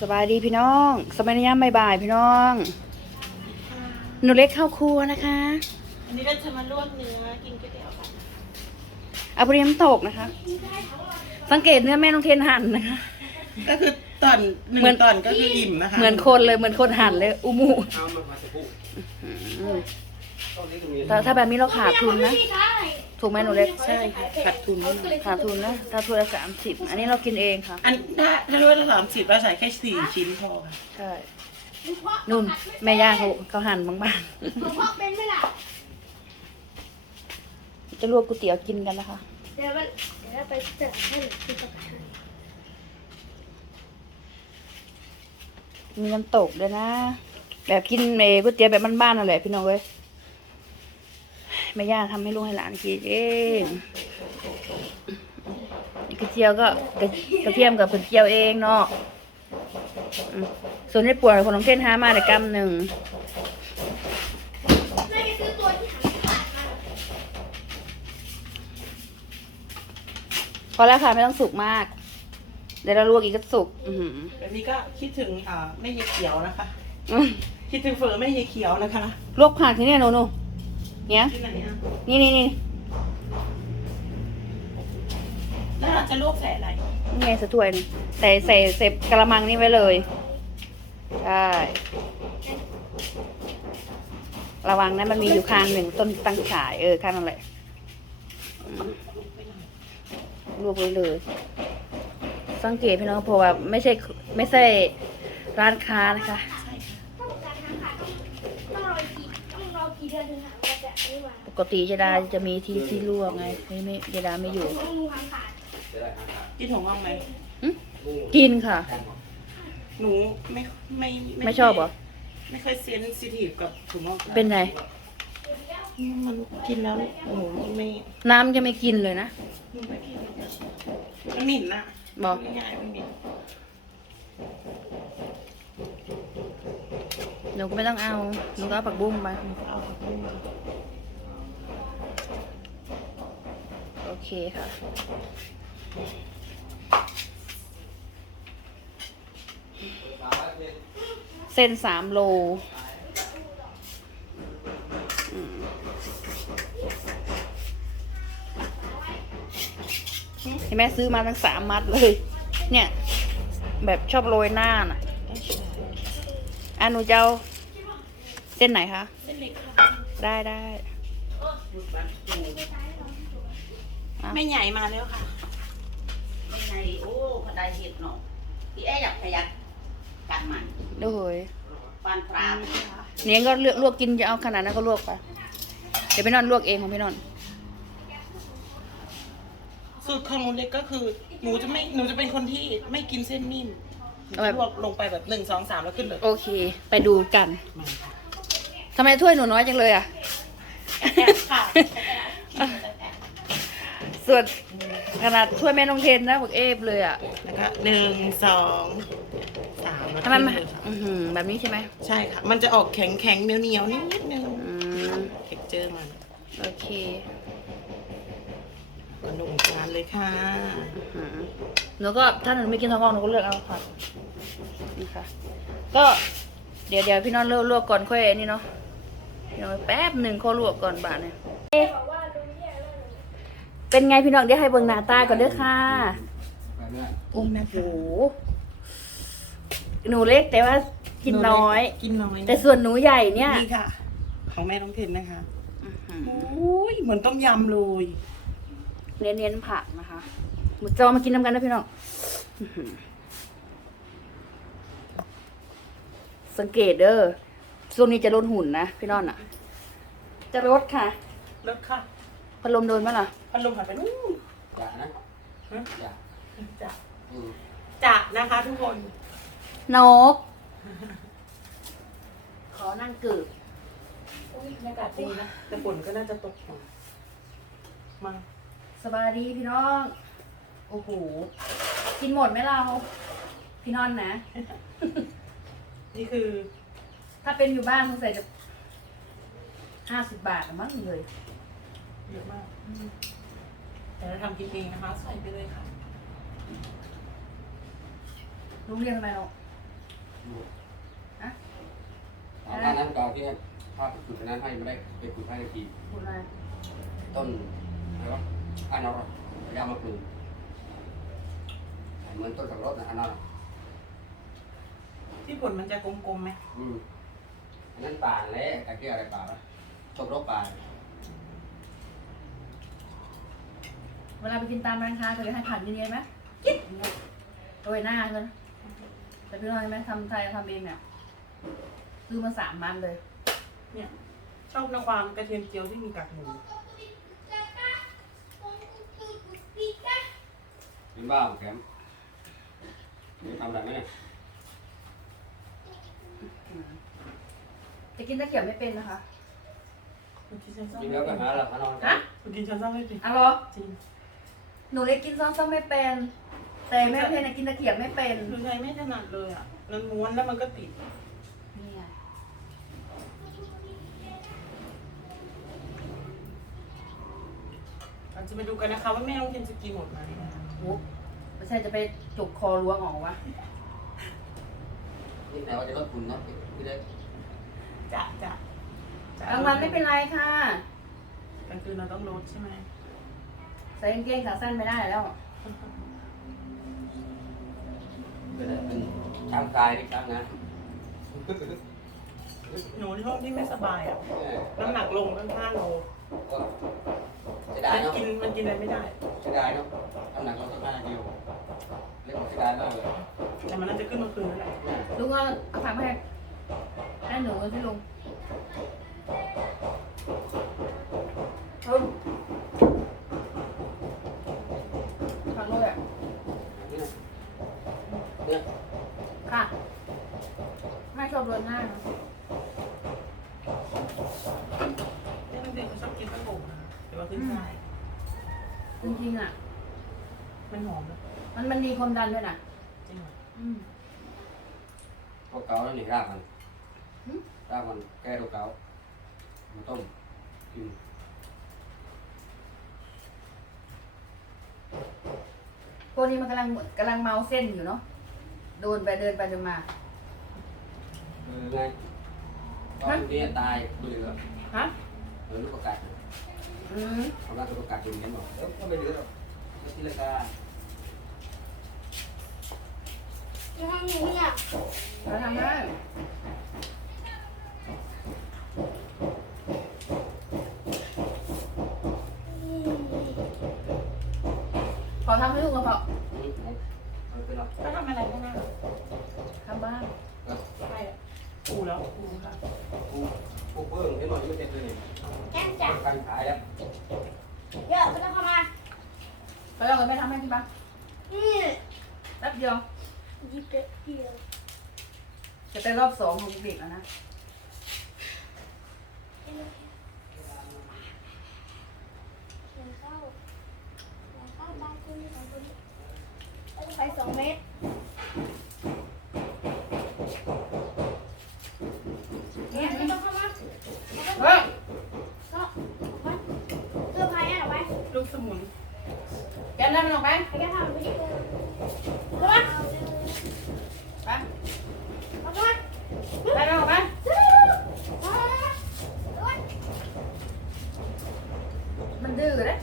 สบายดีพี่น้อง สบายดียามบ่ายๆพี่น้อง หนูเล็กเข้าครัวนะคะ อันนี้เราจะมาลวกเนื้อกินก๋วยเตี๋ยวกันเอาไปเรียมตกนะคะ สังเกตเนื้อแม่น้องเทนหั่นนะคะ ก็คือตอนหนึ่งเหมือน ตอนก็คืออิ่มนะคะเหมือนคนเลยเหมือนคนหั่นเลยอุมูเอามามาจะพูดอืมตรงนี้ตรงนี้แต่ถ้าแบบนี้เราขาดทุนนะ ถูกไหมหนูเล็กใช่ค่ะขาดทุนนิดนึงขาดทุนนะถ้าถ้วยละสามสิบอันนี้เรากินเองค่ะ อันถ้าถ้าด้วยละสามสิบเราใส่แค่สี่ชิ้นพอค่ะใช่นุ่นแม่ย่าเขาเขาหั่นบางหลวงพ่อเป็นไหมล่ะๆจะลวกก๋วยเตี๋ยวกินกันนะคะเดี๋ยวมันเดี๋ยวเราไปเจอให้คุณประกาศให้มีน้ำตกด้วยนะ แบบกินเอก๋วยเตี๋ยวแบบบ้านๆนั่นแหละพี่น้องเว้ย แม่ย่าทำให้ลูกให้หลานกินเองกระเจียวก็กระกระเทียมกับผงเจียวเองเนาะอืมส่วนในปวดของน้องเทนหามาแต่กำหนึ่งแม่จะซื้อตัวที่หันขาดมาพอแล้วค่ะไม่ต้องสุกมาก เดี๋ยวเราลวกอีกก็สุกอือหือแบบนี้ก็คิดถึงอ่าแม่เยายเขียวนะคะอืมคิดถึงเฟอร์แม่เยายเขียวนะคะ ลวกผักที่เนี่ยหนูหนู เนี้ยที่ไหนอะนี่นี่นี่แล้วเราจะลวกใส่อะไรนี่ไงสะถ้วยนี่ใส่ใส่ใส่กระมังนี่ไว้เลยได้ระวังนะมันมีอยู่ข้างหนึ่งต้นตั้งฉายเออข้างนั่นแหละอืมลวกไว้เลย สังเกตพี่น้องเพราะว่าไม่ใช่ไม่ใช่ร้านค้านะคะ ต้องการหาขาดต้องรอกี่ต้องรอกี่เดือนถึงหาว่าจะนี่มา ปกติยาดาจะมีที่ที่ลวกไงไม่ไม่ยาดาไม่อยู่ต้องงูหางขาดจะได้อาหารกินถั่วงอกไหมหึกินค่ะ หนูไม่ไม่ไม่ชอบเหรอ ไม่ค่อยเซนซิทีฟกับถั่วงอกเป็นไง มันกินแล้วโอ้โหไม่ น้ำจะไม่กินเลยนะไม่กินมันหมิ่นนะบอกง่ายๆมันหมิ่นหนูก็ไม่ต้องเอา หนูก็เอาผักบุ้งไปเอาผักบุ้งมา โอ เคค่ะ เส้นสามโลอืมเห็นไหมซื้อมาทั้งสามมัดเลย เนี่ย แบบชอบโรยหน้าน่ะไม่ใช่อะหนูจะเอาเส้นไหนคะ เส้นเล็กค่ะ ได้ได้ ไม่ใหญ่มาแล้วค่ะ ไม่ไงโอ้พอได้เห็ดเนาะพี่แออยากพยักกันมันดูเฮ้ยฟันปลาเลี้ยงก็เลือกลวกกินจะเอาขนาดนั้นก็ลวกไป เดี๋ยวพี่นอนลวกเองของพี่นอนสูตรของหนูเล็กก็คือหนูจะไม่หนูจะเป็นคนที่ไม่กินเส้นนิ่มหนูเอาแบบลวกลงไปแบบหนึ่งสองสามแล้วขึ้นเลย โอเค ไปดูกันทำไมถ้วยหนูน้อยจังเลยอะค่ะ ส่วนขนาดถ้วยแม่น้องเทนนะบอกเอฟเลยอะแล้วก็หนึ่งสองสามแล้วทำไมขึ้นมันเลยค่ะอื้อหือแบบนี้ใช่ไหมใช่ค่ะ มันจะออกแข็งแข็งๆเหนียวเหนียวๆนิดนึงอืมเท็กเจอร์มันโอเคก็ลงจานเลยค่ะอื้อหือหนูก็ถ้าหนูไม่กินท้องงอกหนูก็เลือกเอาค่ะนี่ค่ะ ก็เดี๋ยวเดี๋ยวพี่นอนเลือกลวกก่อนค่อยอันนี่เนาะเดี๋ยวแป๊บหนึ่งเขาลวกก่อนบาทเนี่ยบอกว่าตรงเนี้ยเรื่อง เป็นไงพี่น้องเดี๋ยวให้เบิ่งหน้าตาก่อนเด้อค่ะไปแม่โอ้โหหนูเล็กแต่ว่ากินน้อย กินน้อยนะแต่ส่วนหนูใหญ่เนี่ยนี่ค่ะ ของแม่ต้องเทนนะคะอื้อหือโอ้ยเหมือนต้มยำเลยเน้นเน้นๆผักนะคะหมูจอมากินน้ำกันนะพี่น้องอื้อหือสังเกตเด้อช่วงนี้จะลดหุ่นนะพี่น้องอะ จะลดค่ะเลิกค่ะ พัดลมโดนไหมล่ะ พัดลมหันไปนู่นอย่านะอย่าจะอืมจะนะคะทุกคน นก ขอนั่งกึกบรรยากาศดีนะ แต่ฝนก็น่าจะตกมามาสบายดีพี่น้อง โอ้โห กินหมดไหมเรา พี่นอนนะ นี่คือ ถ้าเป็นอยู่บ้านสงสัยจะห้าสิบบาทละมั้งเลย เยอะมากแต่เราทำกินเองนะคะ ใส่ไปเลยค่ะลุงเรียนทำไมเราฮะตอนนั้นตอนที่ภาพจุดนั้นให้ไม่ได้ไปขุดให้ทีพูดอะไรต้นอะไรวะอันนั้นพยายามมาปลูกเหมือนต้นสับปะรดนะอันนั้นที่ผลมันจะกลมๆไหมอืมอันนั้นป่าแหละตะเกียอะไรป่าวะสับปะรดป่า เวลาไปกินตามร้านค้าเคยให้ผ่านที่นี่ไหมกิ๊ดโรยหน้าเลยแต่พี่น้องเห็นไหมทำไทยทำเองเนี่ยซื้อมาสามมันเลย เนี่ย ชอบในความกระเทียมเจียวที่มีกากหมูเป็นบ้าแกมนี่ทำอะไรไหมเนี่ยจะกินตะเกียบไม่เป็นนะคะ คุณกินชั้นซ่อมกินแล้วก็หาหลับหานอนฮะคุณกินชั้นซ่อมไม่เป็นอ๋อเหรอ จริง หนูเล็กกินซอสส้มไม่เป็น แต่แม่เพนนะกินตะเกียบไม่เป็นคือใช้ไม่ถนัดเลยอะ มันม้วนแล้วมันก็ติดนี่ไงเราจะมาดูกันนะคะว่าแม่น้องเทนจะกินหมดไหมโอ้ไม่ใช่จะไปจุกคอล้วงออกวะนี่แต่ว่าจะลดคุณเนาะพี่เล็กจะจะจะกลางวันไม่เป็นไรค่ะกลางคืนเราต้องลดใช่ไหม ใส่กางเกงขาสั้นไม่ได้แล้ว เป็นเป็นช้างกายนี่ช้างนะหนูในห้องที่ไม่สบายอะ น้ำหนักลงตั้งห้าโลก็เสียดายมันเนาะกินมันกินอะไรไม่ได้เสียดายเนาะน้ำหนักเราต้องมาเดียวเล็กเสียดายมากเลยแต่มันน่าจะขึ้นมาคืนนั่นแหละ ลุงก็เอาผักมาให้ให้หนูที่ลุงลุงฟังด้วยอะ เนี่ยเนี่ย ค่ะไม่ชอ บโดนหน้านะแม่น้องเทนเขาชอบกินข้าวโพดนะแต่ว่าขึ้นช่ายจริงๆอะ มันหอมนะมันมันมีความดันด้วยนะจริงเหรออืมโรคเกาแล้วนี่รากมันหืมรากมันแก้โรคเกามาต้มกินพวกนี้มันกำลังกำลังเมาเส้นอยู่เนาะ โดนไปเดินไปเดินมา คือไงตอนนี้ตายดูเหลือฮะเหลือลูกประกัดอืมทำร้านลูกประกัดอยู่เห็นบอกเออก็ไม่เหลือหรอกไม่ที่ราคาที่ห้องนี้เนี่ยเราทำได้ขอทำให้ลูกกระเพาะอืมเอาไปหรอกก็ทำอะไรไม่ได้ทำบ้างเออใช่อะปู แล้วปูค่ะปลูกเพิ่งเห็นบอกยังไม่เสร็จเลยนี่แก้มจัดการขายแล้วเยอะไม่ต้องเข้ามาไปลองกันไม่ทำให้พี่บ้างนี่แป๊บเดียวยิบเด็กเดียวจะเป็นรอบสองของเด็กแล้วนะไปสองเมตรเนี่ยไม่ต้องเข้ามา เฮ้ยก็วัดเสื้อผ้าเนี่ยเอาไว้ลูกสมุนแกนได้มันออกไปไปแก้ทำไม่ใช่เสื้อเข้ามา ไป เข้ามา ได้มันออกไป มันดื้อเลย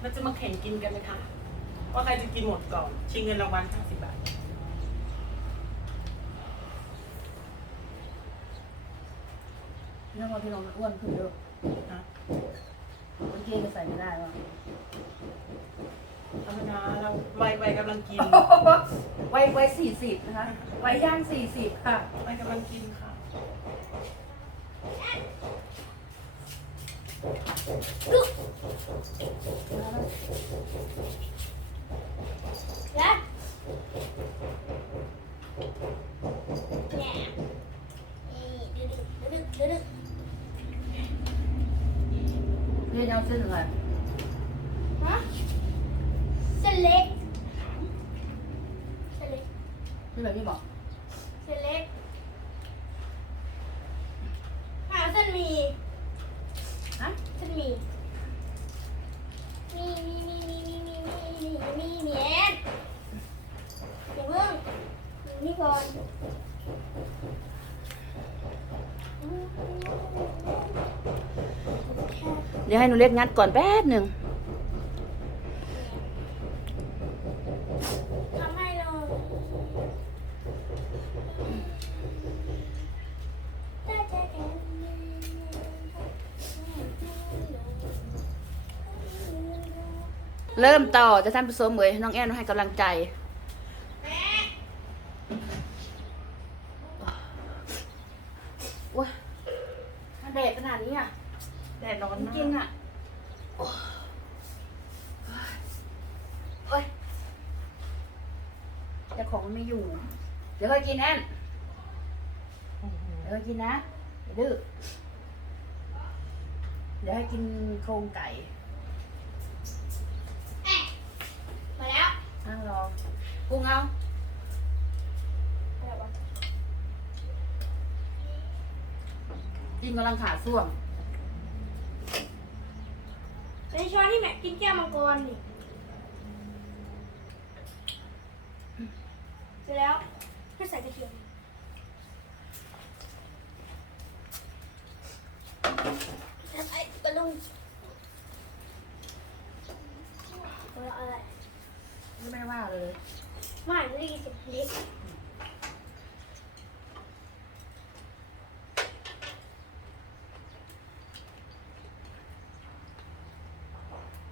เราจะมาแข่งกินกันเลยค่ะ ว่าใครจะกินหมดก่อน ชิงเงินรางวัล50 บาทเรื่องว่าพี่น้องมันอ้วนขึ้นเยอะนะกางเกงก็ใส่ไม่ได้ว่ะธรรมดาเราวัยวัยกำลังกินวัยวัยสี่สิบนะคะวัยย่างสี่สิบค่ะ วัยกำลังกินค่ะแล้วเนี่ยนี่ดึกดึกดึกดึก นี่จะ เอาเส้นอะไรฮะเส้นเล็กเส้นเล็กที่แบบพี่บอกเส้นเล็กหาเส้นหมีฮะเส้นหมี่มีมีมีมีมีมีมีมีมีมีแอนอย่าเพิ่งนี่ก่อน เดี๋ยวให้หนูเล็กงัดก่อนแป๊บหนึ่งทำให้เราเริ่มต่อจะท่านผู้ชมเอ๋ยน้องแอนให้กำลังใจ ว้าถ้าแดดขนาดนี้อะ แดดร้อน จ มาก ริงๆอะโอ้โอ้ยเจ้าของมันไม่อยู่ เดี๋ยวค่อย กินแอนโอ้โหเดี๋ยวค่อยกินนะอย่าดื้อเดี๋ยวให้กินโครงไก่มาแล้วนั่งรอกุ้งเอาอะไรวะกินกำลังขาส่วงเป็นช้อนที่แม่กินแก้วมังกรนี่เสร็จแล้ว ให้ใส่กระเทียมแล้วไอ้กระลุงแล้วอะไรไม่ว่าเลยไม่ไม่ได้กินเสร็จเล็ก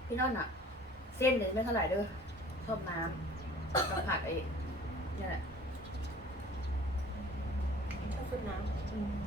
พี่น้อนอะเส้นเนี่ยไม่เท่าไหร่เด้อชอบน้ำกับผักไอ้นี่แหละ Good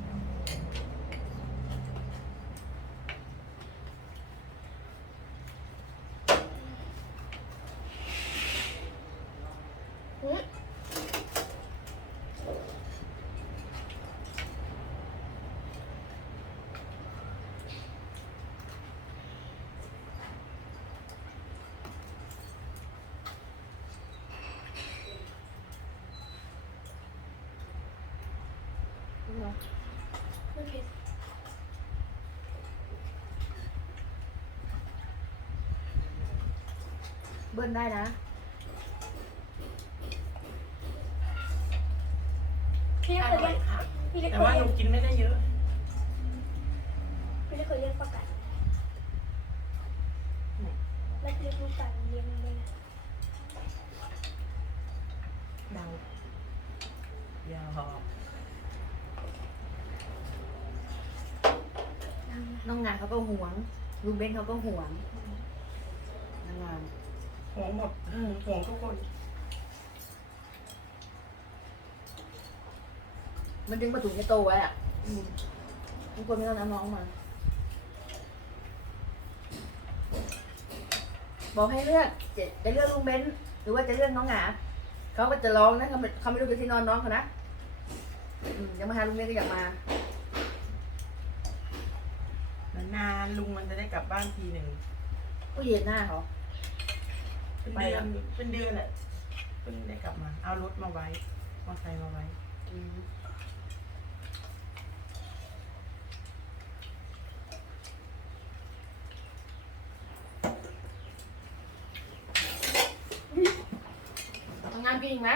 เบิ้ลได้นะ พี่เคยเคร่ยยค่ะ พี่เคยแต่ว่าหนูกินไม่ได้เยอะ พี่เล็เคยเลี้ยงปลากัดแล้วพี่เล็รู้กัรเลี้ยงมันไหมดาวยาหอ น้องงานเขาก็หวงลุงเบนเขาก็หวงนางงามห่วงหมดอืมห่วงทุกคน มันดึงมาถุงในโตไว้อะอืมทุกคนไม่ต้องน้ำน้องมา บอกให้เลือกจะจะเลือกลุงเบนหรือว่าจะเลือกน้องหงาเขาก็จะร้องนะเขาไม่เขาไม่รู้จะที่นอนน้องเขานะอืมยังมาหาลุงเบนก็อยากมา นานๆลุงมันจะได้กลับบ้านทีหนึ่งก็เย็นหน้าเขาเป็นไปเดือแล้นวเป็นเดือนแหละเพิ่งได้กลับมา เอารถมาไว้มอเตอร์ไซค์มาไว้อืมทำงานกินอีกไหม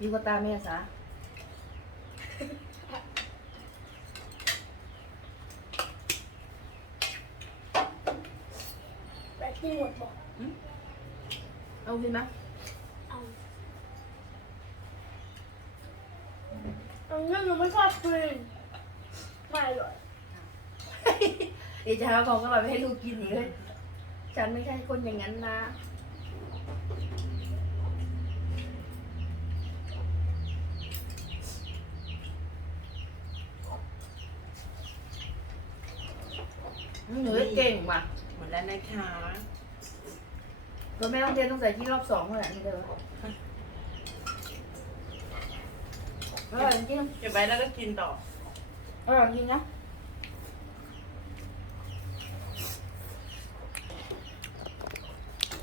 ดีกว่าตาแม่ซะแบบที่หมดบอกเอากินไหมเอาเอาเรื่องหนูไม่ชอบกินไม่เลย เดี๋ยวจะหาของอร่อยไปให้ลูกกินอีกเลย ฉันไม่ใช่คนอย่างนั้นนะ หนูเก่งว่ะหมดแล้วนะคะตัวแม่ต้องเรียนต้องใส่ที่รอบสองเท่าไหร่นี่เด้ออร่อยจริงเก็บไว้แล้วก็กินต่อๆอร่อยจริงนะ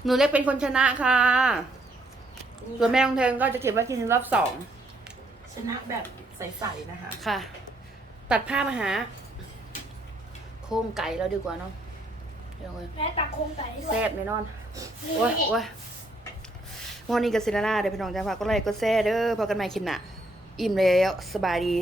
หนูเล็กเป็นคนชนะค่ะ ส่วนแม่ของเธอก็จะเก็บไว้กินรอบสอง ชนะแบบใสๆนะคะ ค่ะ ตัดผ้ามาหา โครงไก่แล้วดีกว่าเนาะเดี๋ยวเลยแม่ตักโครงไก่ให้ด้วยแซ่บแน่นอน นี่โอ้ยโอ้ยวันนี้ก็สิลาลาเดี๋ยวพี่น้องจะฝากก็ไลค์ก็แซ่เด้อพอกันใหม่คลิปหน้าอิ่มแล้วสบายดี